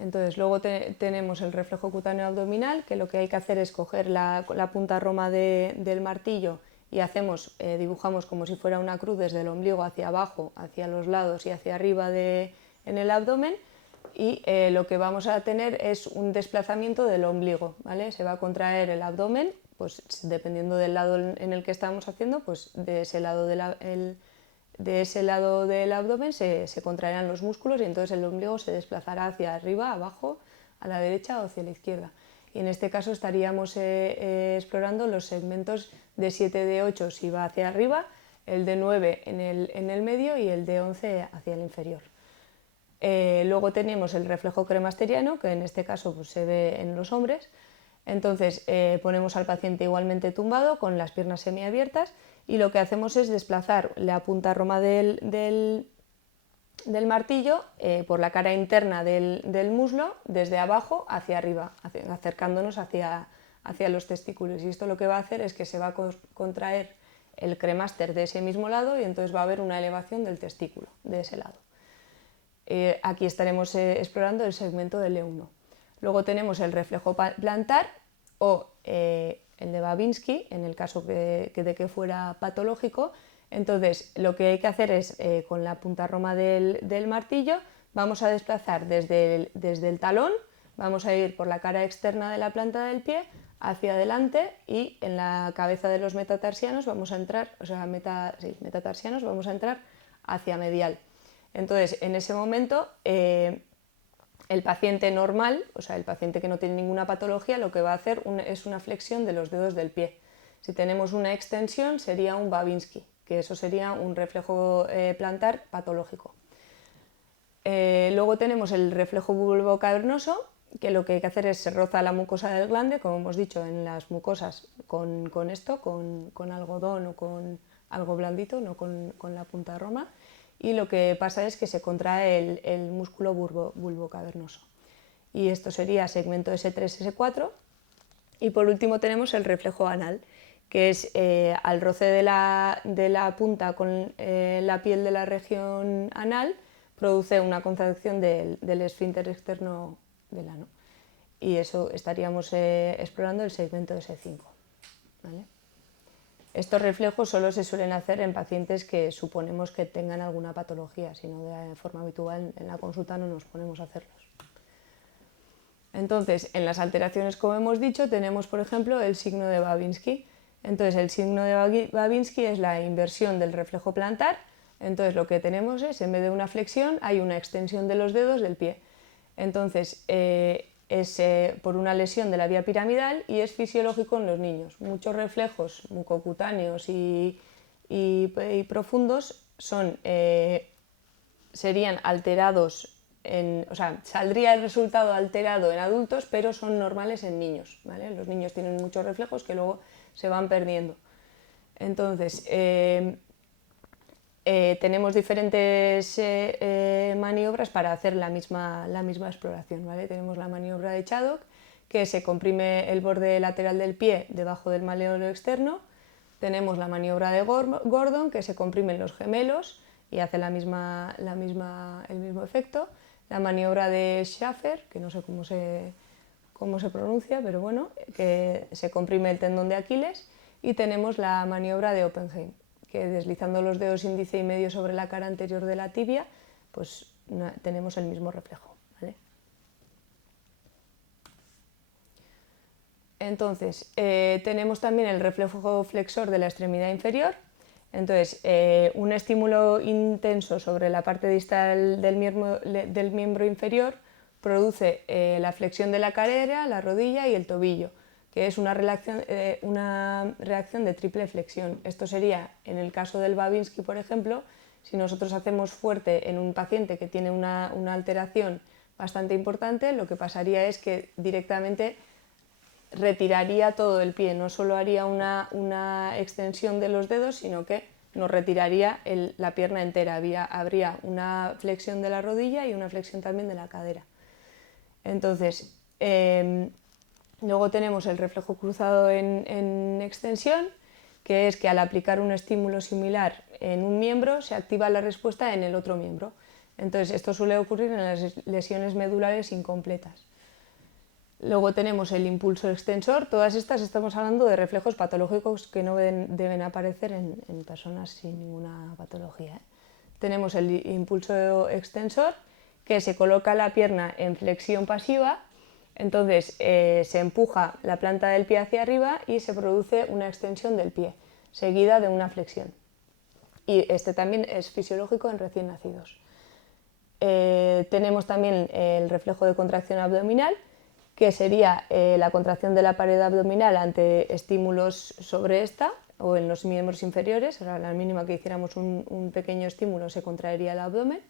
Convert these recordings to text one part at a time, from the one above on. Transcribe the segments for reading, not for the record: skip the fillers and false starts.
Entonces luego tenemos el reflejo cutáneo abdominal, que lo que hay que hacer es coger la punta roma del martillo y dibujamos como si fuera una cruz desde el ombligo hacia abajo, hacia los lados y hacia arriba en el abdomen, y lo que vamos a tener es un desplazamiento del ombligo, ¿vale? Se va a contraer el abdomen, pues dependiendo del lado en el que estamos haciendo, pues de ese lado del abdomen se contraerán los músculos y entonces el ombligo se desplazará hacia arriba, abajo, a la derecha o hacia la izquierda. Y en este caso estaríamos explorando los segmentos de 7 de 8 si va hacia arriba, el de 9 en el medio y el de 11 hacia el inferior. Luego tenemos el reflejo cremasteriano, que en este caso pues, se ve en los hombres. Entonces ponemos al paciente igualmente tumbado con las piernas semiabiertas y lo que hacemos es desplazar la punta roma del martillo por la cara interna del muslo desde abajo hacia arriba, acercándonos hacia los testículos, y esto lo que va a hacer es que se va a contraer el cremaster de ese mismo lado y entonces va a haber una elevación del testículo de ese lado. Aquí estaremos explorando el segmento del E1. Luego tenemos el reflejo plantar o el de Babinski, en el caso de que fuera patológico. Entonces lo que hay que hacer es, con la punta roma del martillo, vamos a desplazar desde el talón, vamos a ir por la cara externa de la planta del pie hacia adelante y en la cabeza de los metatarsianos vamos a entrar, metatarsianos vamos a entrar hacia medial. Entonces, en ese momento, el paciente normal, o sea, el paciente que no tiene ninguna patología, lo que va a hacer es una flexión de los dedos del pie. Si tenemos una extensión, sería un Babinski, que eso sería un reflejo plantar patológico. Luego tenemos el reflejo bulbocavernoso, que lo que hay que hacer es se roza la mucosa del glande, como hemos dicho, en las mucosas con algodón o con algo blandito, no con la punta roma. Y lo que pasa es que se contrae el músculo bulbocavernoso. Y esto sería segmento S3, S4. Y por último tenemos el reflejo anal, que es al roce de la punta con la piel de la región anal, produce una contracción del esfínter externo del ano. Y eso estaríamos explorando el segmento S5. ¿Vale? Estos reflejos solo se suelen hacer en pacientes que suponemos que tengan alguna patología, si no de forma habitual en la consulta no nos ponemos a hacerlos. Entonces, en las alteraciones, como hemos dicho, tenemos por ejemplo el signo de Babinski. Entonces, el signo de Babinski es la inversión del reflejo plantar. Entonces, lo que tenemos es, en vez de una flexión, hay una extensión de los dedos del pie. Entonces, es por una lesión de la vía piramidal y es fisiológico en los niños. Muchos reflejos mucocutáneos y profundos serían alterados, o sea, saldría el resultado alterado en adultos, pero son normales en niños, ¿vale? Los niños tienen muchos reflejos que luego se van perdiendo. Entonces, tenemos diferentes maniobras para hacer la misma exploración, ¿vale? Tenemos la maniobra de Chaddock, que se comprime el borde lateral del pie debajo del malleolo externo. Tenemos la maniobra de Gordon, que se comprimen los gemelos y hace el mismo efecto. La maniobra de Schaffer, que no sé cómo se pronuncia, pero bueno, que se comprime el tendón de Aquiles. Y tenemos la maniobra de Oppenheim, que deslizando los dedos índice y medio sobre la cara anterior de la tibia, pues tenemos el mismo reflejo, ¿vale? Entonces, tenemos también el reflejo flexor de la extremidad inferior. Entonces, un estímulo intenso sobre la parte distal del miembro inferior produce la flexión de la cadera, la rodilla y el tobillo, que es una reacción de triple flexión. Esto sería, en el caso del Babinski, por ejemplo, si nosotros hacemos fuerte en un paciente que tiene una alteración bastante importante, lo que pasaría es que directamente retiraría todo el pie, no solo haría una extensión de los dedos, sino que nos retiraría la pierna entera. Habría una flexión de la rodilla y una flexión también de la cadera. Entonces, luego tenemos el reflejo cruzado en extensión, que es que al aplicar un estímulo similar en un miembro se activa la respuesta en el otro miembro. Entonces, esto suele ocurrir en las lesiones medulares incompletas. Luego tenemos el impulso extensor. Todas estas estamos hablando de reflejos patológicos que no deben aparecer en personas sin ninguna patología, ¿eh? Tenemos el impulso extensor, que se coloca la pierna en flexión pasiva, entonces se empuja la planta del pie hacia arriba y se produce una extensión del pie, seguida de una flexión. Y este también es fisiológico en recién nacidos. Tenemos también el reflejo de contracción abdominal, que sería la contracción de la pared abdominal ante estímulos sobre esta o en los miembros inferiores. A la mínima que hiciéramos un pequeño estímulo se contraería el abdomen.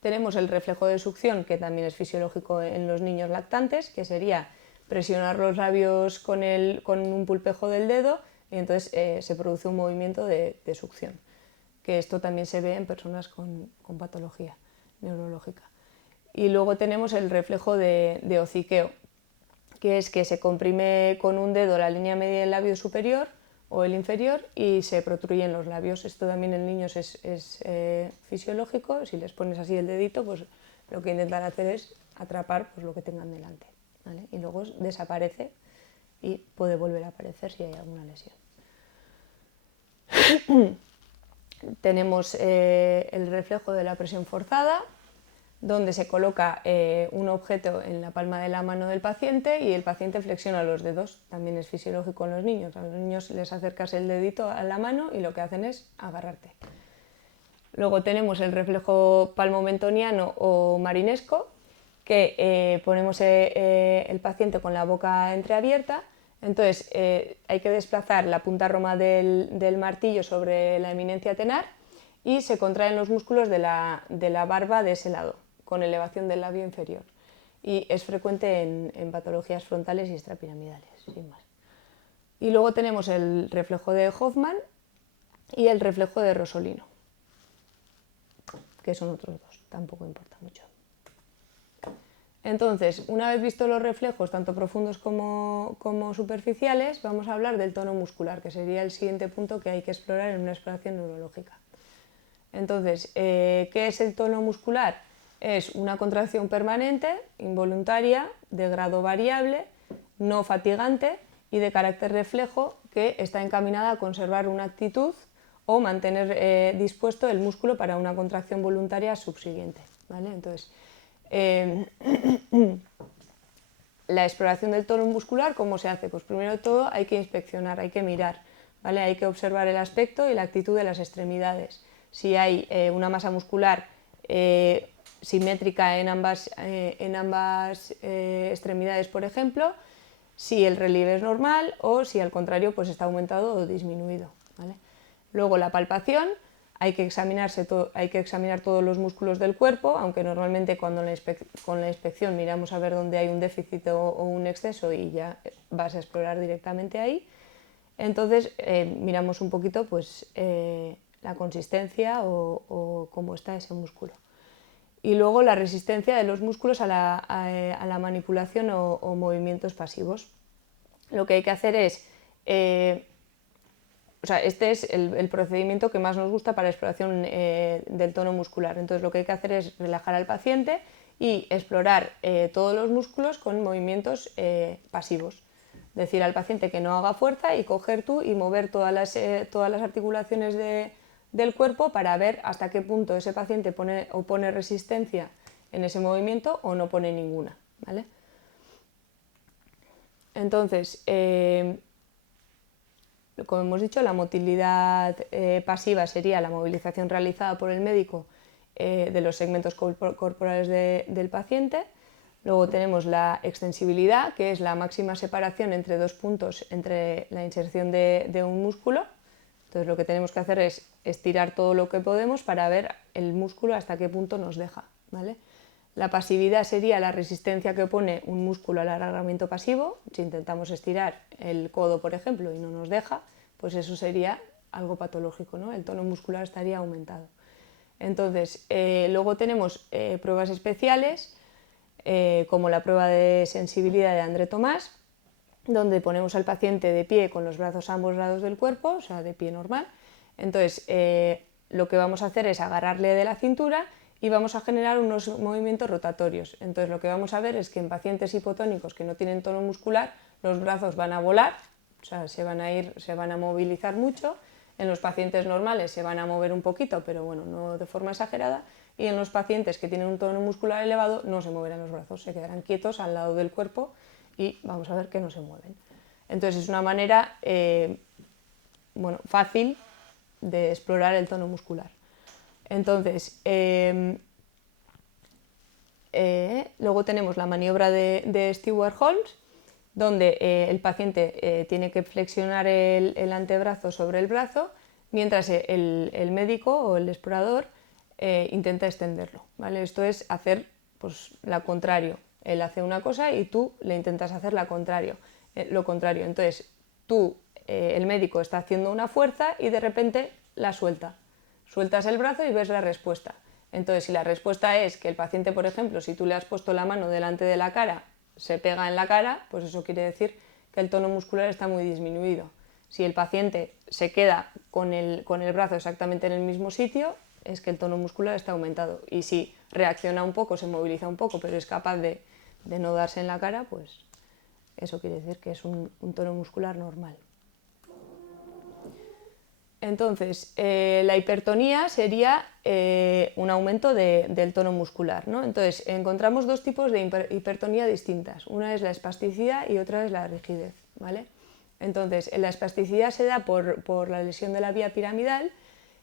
Tenemos el reflejo de succión, que también es fisiológico en los niños lactantes, que sería presionar los labios con un pulpejo del dedo y entonces se produce un movimiento de succión, que esto también se ve en personas con patología neurológica. Y luego tenemos el reflejo de hociqueo, que es que se comprime con un dedo la línea media del labio superior o el inferior y se protruyen los labios. Esto también en niños es fisiológico. Si les pones así el dedito, pues lo que intentan hacer es atrapar pues, lo que tengan delante, ¿vale? Y luego desaparece y puede volver a aparecer si hay alguna lesión. Tenemos el reflejo de la presión forzada, donde se coloca un objeto en la palma de la mano del paciente y el paciente flexiona los dedos. También es fisiológico en los niños. A los niños les acercas el dedito a la mano y lo que hacen es agarrarte. Luego tenemos el reflejo palmomentoniano o marinesco, que ponemos el paciente con la boca entreabierta. Entonces hay que desplazar la punta roma del martillo sobre la eminencia tenar y se contraen los músculos de la barba de ese lado, con elevación del labio inferior. Y es frecuente en patologías frontales y extrapiramidales, sin más. Y luego tenemos el reflejo de Hoffman y el reflejo de Rosolino, que son otros dos, tampoco importa mucho. Entonces, una vez vistos los reflejos, tanto profundos como superficiales, vamos a hablar del tono muscular, que sería el siguiente punto que hay que explorar en una exploración neurológica. Entonces, ¿qué es el tono muscular? Es una contracción permanente, involuntaria, de grado variable, no fatigante y de carácter reflejo, que está encaminada a conservar una actitud o mantener dispuesto el músculo para una contracción voluntaria subsiguiente, ¿vale? Entonces, la exploración del tono muscular, ¿cómo se hace? Pues primero de todo hay que inspeccionar, hay que mirar, ¿vale? Hay que observar el aspecto y la actitud de las extremidades. Si hay una masa muscular simétrica en ambas extremidades, por ejemplo, si el relieve es normal o si al contrario pues está aumentado o disminuido, ¿vale? Luego la palpación, hay que examinar todos los músculos del cuerpo, aunque normalmente cuando con la inspección miramos a ver dónde hay un déficit o un exceso y ya vas a explorar directamente ahí. Entonces miramos un poquito pues, la consistencia o cómo está ese músculo. Y luego la resistencia de los músculos a la manipulación o movimientos pasivos. Lo que hay que hacer es, este es el procedimiento que más nos gusta para la exploración del tono muscular. Entonces lo que hay que hacer es relajar al paciente y explorar todos los músculos con movimientos pasivos. Decir al paciente que no haga fuerza y coger tú y mover todas las articulaciones del cuerpo para ver hasta qué punto ese paciente pone resistencia en ese movimiento o no pone ninguna, ¿vale? Entonces, como hemos dicho, la motilidad pasiva sería la movilización realizada por el médico de los segmentos corporales del paciente. Luego tenemos la extensibilidad, que es la máxima separación entre dos puntos entre la inserción de un músculo. Entonces lo que tenemos que hacer es estirar todo lo que podemos para ver el músculo hasta qué punto nos deja, ¿vale? La pasividad sería la resistencia que opone un músculo al alargamiento pasivo. Si intentamos estirar el codo, por ejemplo, y no nos deja, pues eso sería algo patológico, ¿no? El tono muscular estaría aumentado. Entonces, luego tenemos pruebas especiales, como la prueba de sensibilidad de André Tomás, donde ponemos al paciente de pie con los brazos a ambos lados del cuerpo, o sea, de pie normal. Entonces, lo que vamos a hacer es agarrarle de la cintura y vamos a generar unos movimientos rotatorios. Entonces lo que vamos a ver es que en pacientes hipotónicos que no tienen tono muscular, los brazos van a volar, o sea, se van a movilizar mucho. En los pacientes normales se van a mover un poquito, pero bueno, no de forma exagerada. Y en los pacientes que tienen un tono muscular elevado no se moverán los brazos, se quedarán quietos al lado del cuerpo y vamos a ver que no se mueven. Entonces es una manera fácil de explorar el tono muscular. Entonces, luego tenemos la maniobra de Stewart-Holmes, donde el paciente tiene que flexionar el antebrazo sobre el brazo, mientras el médico o el explorador intenta extenderlo, ¿vale? Esto es hacer pues, lo contrario. Él hace una cosa y tú le intentas hacer lo contrario. Entonces, el médico está haciendo una fuerza y de repente la suelta. Sueltas el brazo y ves la respuesta. Entonces, si la respuesta es que el paciente, por ejemplo, si tú le has puesto la mano delante de la cara, se pega en la cara, pues eso quiere decir que el tono muscular está muy disminuido. Si el paciente se queda con el brazo exactamente en el mismo sitio, es que el tono muscular está aumentado. Y si reacciona un poco, se moviliza un poco, pero es capaz de no darse en la cara, pues eso quiere decir que es un tono muscular normal. Entonces, la hipertonía sería un aumento del tono muscular, ¿no? Entonces, encontramos dos tipos de hipertonía distintas. Una es la espasticidad y otra es la rigidez, ¿vale? Entonces, la espasticidad se da por la lesión de la vía piramidal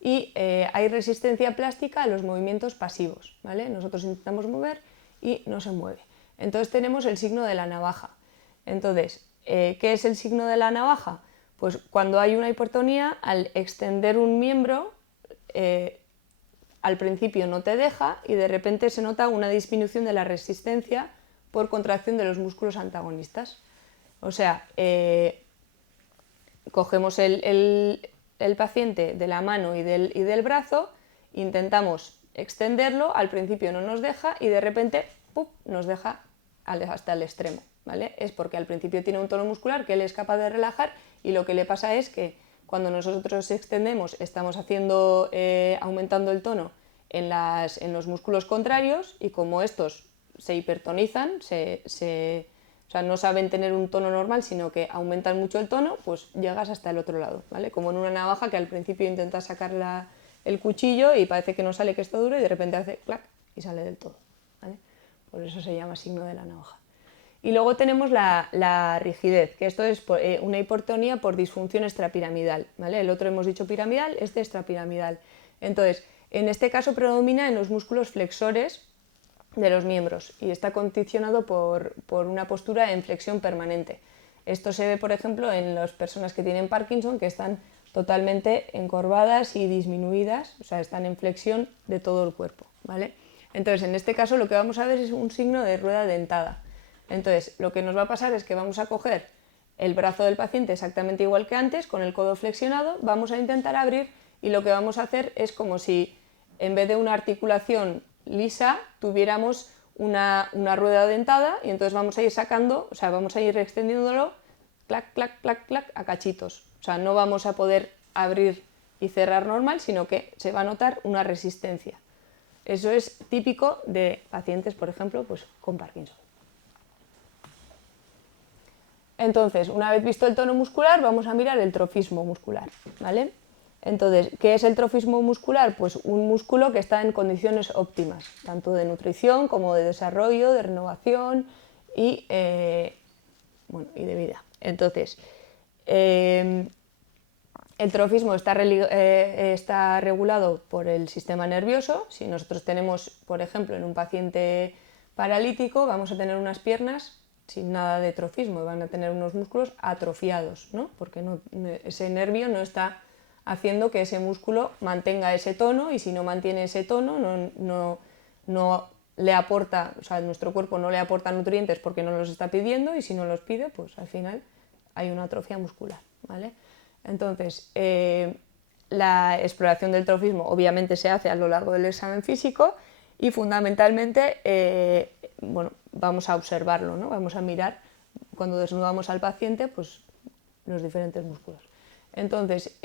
y hay resistencia plástica a los movimientos pasivos, ¿vale? Nosotros intentamos mover y no se mueve. Entonces, tenemos el signo de la navaja. Entonces, ¿qué es el signo de la navaja? Pues cuando hay una hipertonía, al extender un miembro, al principio no te deja y de repente se nota una disminución de la resistencia por contracción de los músculos antagonistas. O sea, cogemos el paciente de la mano y del brazo, intentamos extenderlo, al principio no nos deja y de repente ¡pum!, nos deja hasta el extremo, ¿vale? Es porque al principio tiene un tono muscular que él es capaz de relajar y lo que le pasa es que cuando nosotros extendemos estamos aumentando el tono en los músculos contrarios y como estos se hipertonizan, o sea, no saben tener un tono normal, sino que aumentan mucho el tono, pues llegas hasta el otro lado, ¿vale? Como en una navaja que al principio intentas sacar el cuchillo y parece que no sale, que está duro y de repente hace clac y sale del todo, ¿vale? Por eso se llama signo de la navaja. Y luego tenemos la rigidez, que esto es una hipertonía por disfunción extrapiramidal, ¿vale? El otro hemos dicho piramidal, este extrapiramidal. Entonces, en este caso predomina en los músculos flexores de los miembros y está condicionado por una postura en flexión permanente. Esto se ve, por ejemplo, en las personas que tienen Parkinson, que están totalmente encorvadas y disminuidas, o sea, están en flexión de todo el cuerpo, ¿vale? Entonces, en este caso lo que vamos a ver es un signo de rueda dentada. Entonces, lo que nos va a pasar es que vamos a coger el brazo del paciente exactamente igual que antes, con el codo flexionado, vamos a intentar abrir y lo que vamos a hacer es como si en vez de una articulación lisa tuviéramos una rueda dentada y entonces vamos a ir sacando, o sea, vamos a ir extendiéndolo clac, clac, clac, clac a cachitos. O sea, no vamos a poder abrir y cerrar normal, sino que se va a notar una resistencia. Eso es típico de pacientes, por ejemplo, pues, con Parkinson. Entonces, una vez visto el tono muscular, vamos a mirar el trofismo muscular, ¿vale? Entonces, ¿qué es el trofismo muscular? Pues un músculo que está en condiciones óptimas, tanto de nutrición como de desarrollo, de renovación y de vida. Entonces, el trofismo está regulado por el sistema nervioso. Si nosotros tenemos, por ejemplo, en un paciente paralítico, vamos a tener unas piernas sin nada de trofismo, van a tener unos músculos atrofiados, ¿no? Porque ese nervio no está haciendo que ese músculo mantenga ese tono y si no mantiene ese tono no le aporta, o sea, nuestro cuerpo no le aporta nutrientes porque no los está pidiendo y si no los pide, pues al final hay una atrofia muscular, ¿vale? Entonces, la exploración del trofismo obviamente se hace a lo largo del examen físico y fundamentalmente vamos a observarlo, ¿no? Vamos a mirar cuando desnudamos al paciente pues, los diferentes músculos. Entonces,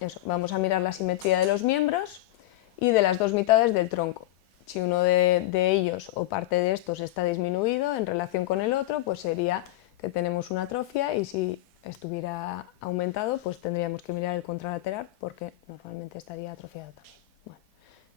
eso, vamos a mirar la simetría de los miembros y de las dos mitades del tronco. Si uno de ellos o parte de estos está disminuido en relación con el otro, pues sería que tenemos una atrofia, y si estuviera aumentado, pues tendríamos que mirar el contralateral porque normalmente estaría atrofiado también. Bueno,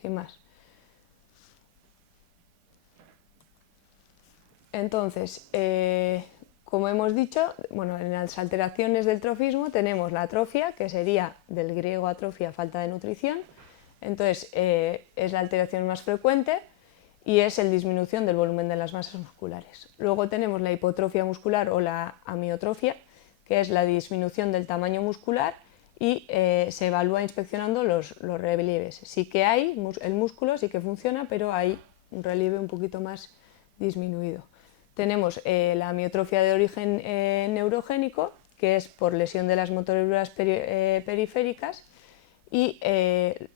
sin más. Entonces, como hemos dicho, bueno, en las alteraciones del trofismo tenemos la atrofia, que sería del griego atrofia, falta de nutrición. Entonces, es la alteración más frecuente y es la disminución del volumen de las masas musculares. Luego tenemos la hipotrofia muscular o la amiotrofia, que es la disminución del tamaño muscular, y se evalúa inspeccionando los relieves. Sí que hay, el músculo sí que funciona, pero hay un relieve un poquito más disminuido. Tenemos la amiotrofia de origen neurogénico, que es por lesión de las motoruras periféricas, y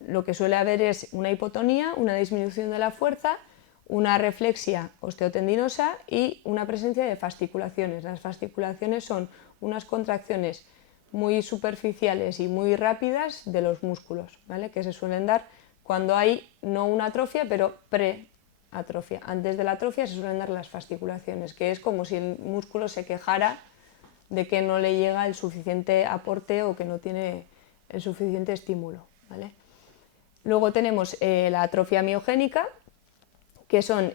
lo que suele haber es una hipotonía, una disminución de la fuerza, una reflexia osteotendinosa y una presencia de fasciculaciones. Las fasciculaciones son unas contracciones muy superficiales y muy rápidas de los músculos, ¿vale? Que se suelen dar cuando hay no una atrofia, pero preatrofia. Antes de la atrofia se suelen dar las fasciculaciones, que es como si el músculo se quejara de que no le llega el suficiente aporte o que no tiene el suficiente estímulo, ¿vale? Luego tenemos la atrofia miogénica, que son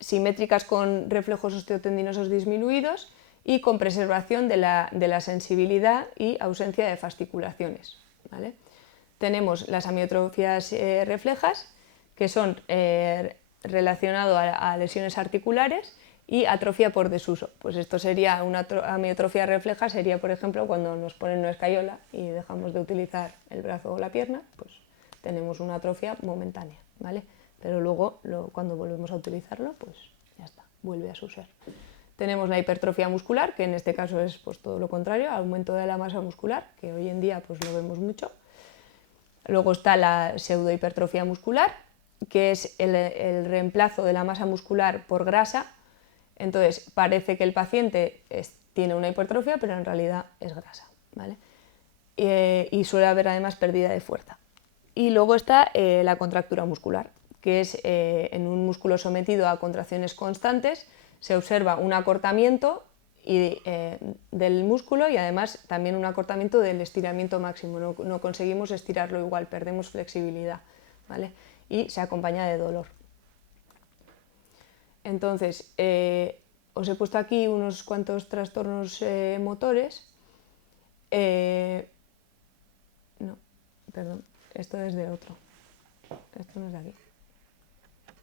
simétricas con reflejos osteotendinosos disminuidos y con preservación de la sensibilidad y ausencia de fasciculaciones, ¿vale? Tenemos las amiotrofias reflejas, que son relacionadas a lesiones articulares, y atrofia por desuso. Pues esto sería una amiotrofia refleja, sería por ejemplo cuando nos ponen una escayola y dejamos de utilizar el brazo o la pierna, pues tenemos una atrofia momentánea, ¿vale? Pero luego cuando volvemos a utilizarlo, pues ya está, vuelve a su ser. Tenemos la hipertrofia muscular, que en este caso es pues todo lo contrario, aumento de la masa muscular, que hoy en día pues lo vemos mucho. Luego está la pseudohipertrofia muscular, que es el reemplazo de la masa muscular por grasa. Entonces parece que el paciente tiene una hipertrofia, pero en realidad es grasa, ¿vale? Y suele haber además pérdida de fuerza. Y luego está la contractura muscular, que es en un músculo sometido a contracciones constantes, se observa un acortamiento del músculo y además también un acortamiento del estiramiento máximo. No conseguimos estirarlo igual, perdemos flexibilidad, ¿vale? Y se acompaña de dolor. Entonces, os he puesto aquí unos cuantos trastornos motores. No, perdón, esto es de otro. Esto no es de aquí.